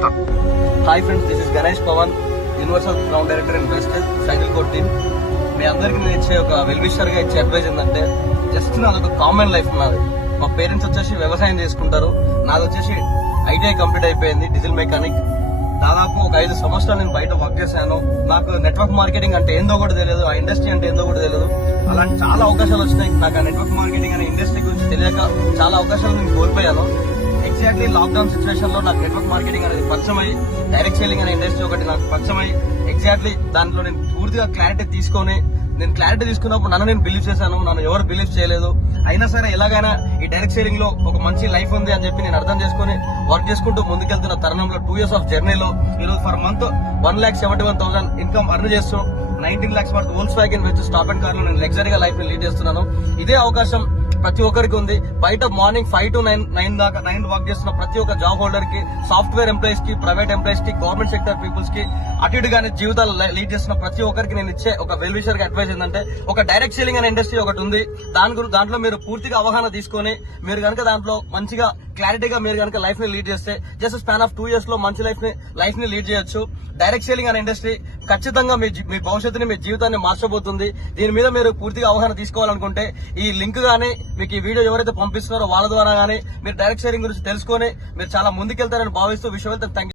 Hi friends, this is Ganesh Pavan, universal ground director and best cycle coat team. మీ అందరికి నేను ఇచ్చే ఒక వెల్విషర్ గా ఇచ్చే అడ్వైజ్ ఏంటంటే, జస్ట్ నాది ఒక కామన్ లైఫ్. నాది మా పేరెంట్స్ వచ్చేసి వ్యవసాయం చేసుకుంటారు, నాది వచ్చేసి ఐటీఐ కంప్లీట్ అయిపోయింది, డీజిల్ మెకానిక్. దాదాపు ఒక 5 సంవత్సరాలు నేను బయట వర్క్ చేశాను. నాకు నెట్వర్క్ మార్కెటింగ్ అంటే ఏందో కూడా తెలియదు, ఆ ఇండస్ట్రీ అంటే ఏందో కూడా తెలియదు. అలాంటి చాలా అవకాశాలు వచ్చినాయి. నాకు ఆ నెట్వర్క్ మార్కెటింగ్ అనే ఇండస్ట్రీ గురించి తెలియక చాలా అవకాశాలు నేను కోల్పోయాను. ఎగ్జాక్ట్లీ లాక్డౌన్ సిచ్యువేషన్ లో నాకు నెట్వర్క్ మార్కెటింగ్ అనేది పరిచయం అయ్యి, డైరెక్ట్ సేలింగ్ అనే ఇండస్ట్రీ ఒకటి నాకు పరిచయం అయ్యి, ఎగ్జాక్ట్లీ దాంట్లో నేను పూర్తిగా క్లారిటీ తీసుకున్నప్పుడు నన్ను నేను బిలీవ్ చేశాను. నన్ను ఎవరు బిలీవ్ చేయలేదు. అయినా సరే ఎలాగైనా ఈ డైరెక్ట్ సేలింగ్ లో ఒక మంచి లైఫ్ ఉంది అని చెప్పి నేను అర్థం చేసుకుని వర్క్ చేసుకుంటూ ముందుకెళ్తున్న తరుణంలో 2 years ఆఫ్ జర్నీలో ఈరోజు ఫర్ మంత్ 1,71,000 ఇన్కమ్ అర్న్ చేస్తూ 19 lakhs worth Volkswagen venture stop and car లో నేను లగ్జరీగా లైఫ్ లీడ్ చేస్తున్నాను. ఇదే అవకాశం ప్రతి ఒక్కరికి ఉంది. బయట మార్నింగ్ 5 to 9 దాకా 9 వర్క్ చేస్తున్న ప్రతి ఒక్క జాబ్ హోల్డర్ కి, సాఫ్ట్వేర్ ఎంప్లాయీస్ కి, ప్రైవేట్ ఎంప్లాయీస్ కి, గవర్నమెంట్ సెక్టర్ పీపుల్స్ కి, అటు ఇటుగానే జీవితాలు లీడ్ చేస్తున్న ప్రతి ఒక్కరికి నేను ఇచ్చే ఒక వెల్ విషర్ గా అడ్వైజ్ ఏంటంటే, ఒక డైరెక్ట్ సేలింగ్ అనే ఇండస్ట్రీ ఒకటి ఉంది. దాంట్లో మీరు పూర్తిగా అవగాహన తీసుకొని మీరు కనుక దాంట్లో మంచిగా క్లారిటీగా మీరు కనుక లైఫ్ ని లీడ్ చేస్తే జస్ట్ స్పాన్ ఆఫ్ 2 years లో మంచి లైఫ్ ని లీడ్ చేయొచ్చు. డైరెక్ట్ సేలింగ్ అనే ఇండస్ట్రీ ఖచ్చితంగా మీ భవిష్యత్తుని, మీ జీవితాన్ని మార్చబోతుంది. దీని మీద మీరు పూర్తిగా అవగాహన తీసుకోవాలనుకుంటే ఈ లింక్ గానీ, మీకు ఈ వీడియో ఎవరైతే పంపిస్తున్నారో వాళ్ళ ద్వారా గానీ మీరు డైరెక్ట్ సేలింగ్ గురించి తెలుసుకొని మీరు చాలా ముందుకెళ్తారని భావిస్తూ విషయం. Thank you.